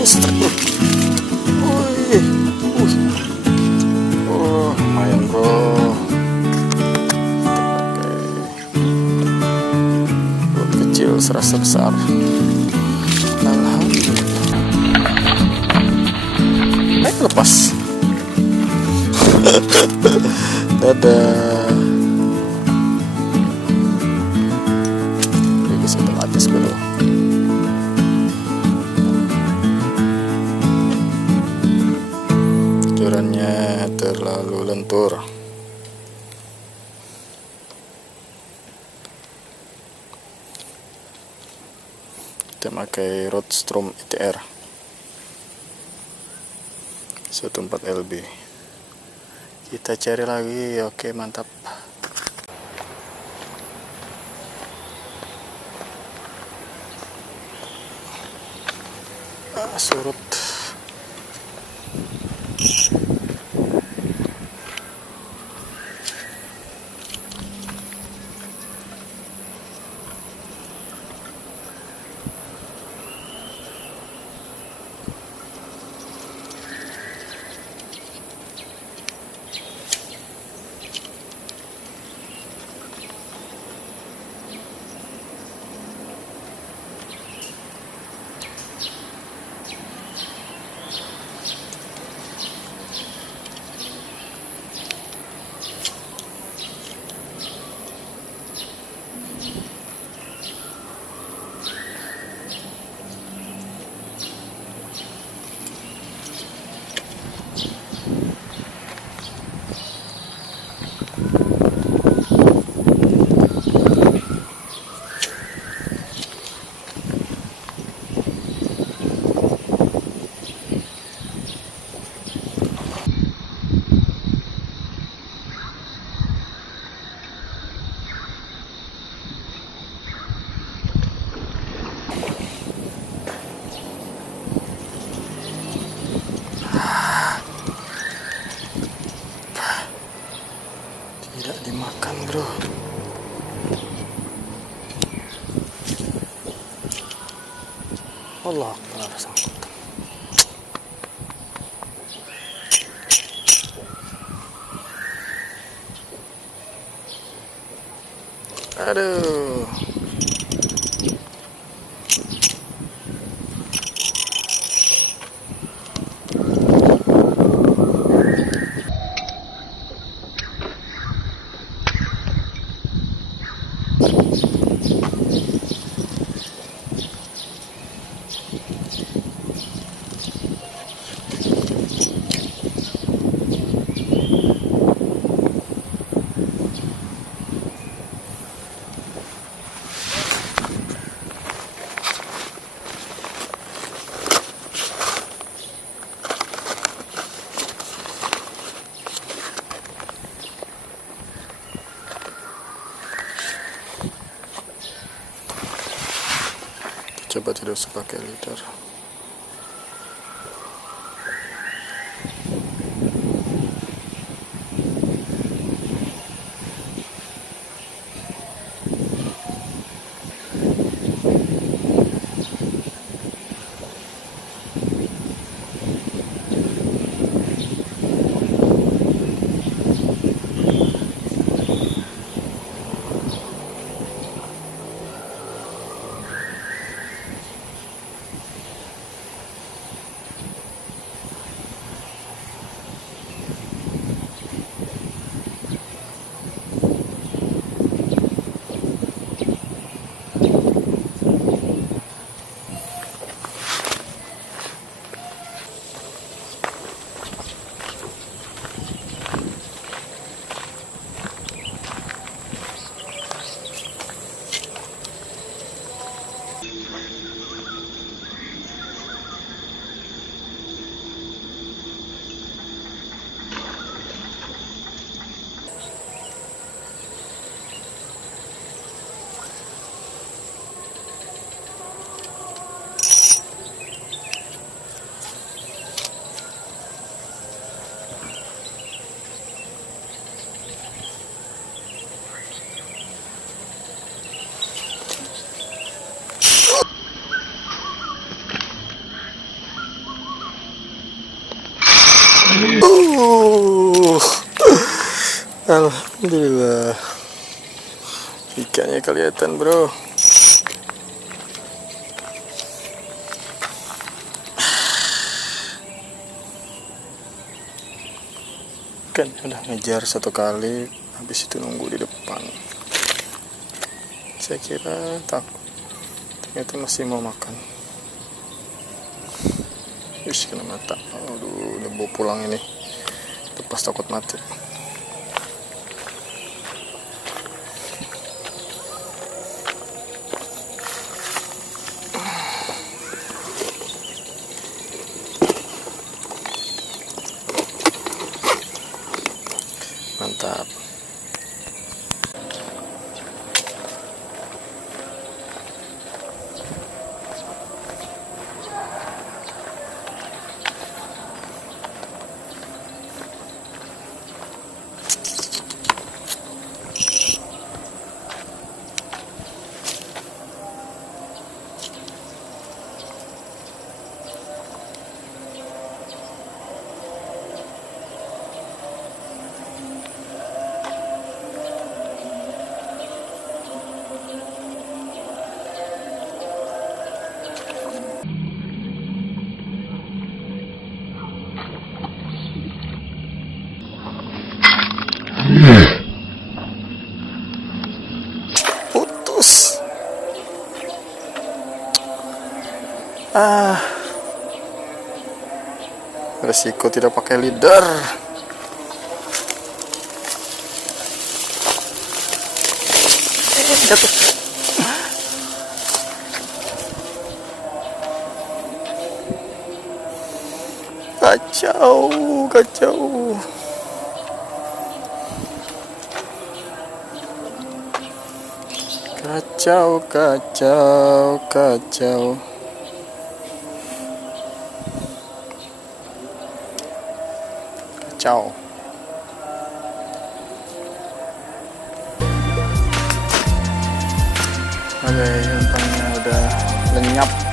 Strike bro. Wih. Oh, lumayan bro. Oke. Belum kecil, serasa besar. Alhamdulillah. Lepas. Dadah. Lagi otomatis bro. Jorannya terlalu lentur. Kita pakai Roadstrom ETR 14 LB. Kita cari lagi. Oke, mantap. Surut. Tidak dimakan bro. Allah Akbar, sangkut. Aduh. Coba tidak usah pakai leader. Alhamdulillah. Ikannya kelihatan, bro. Kan udah ngejar satu kali, habis itu nunggu di depan. Saya kira takut, ternyata masih mau makan. Wis, kena mata. Aduh, udah bawa pulang ini. Lepas takut mati. Mantap. Putus. Resiko tidak pakai leader. Jatuh. Kacau, kacau. Kacau, kacau, kacau. Kacau. Oke, umpannya udah lenyap.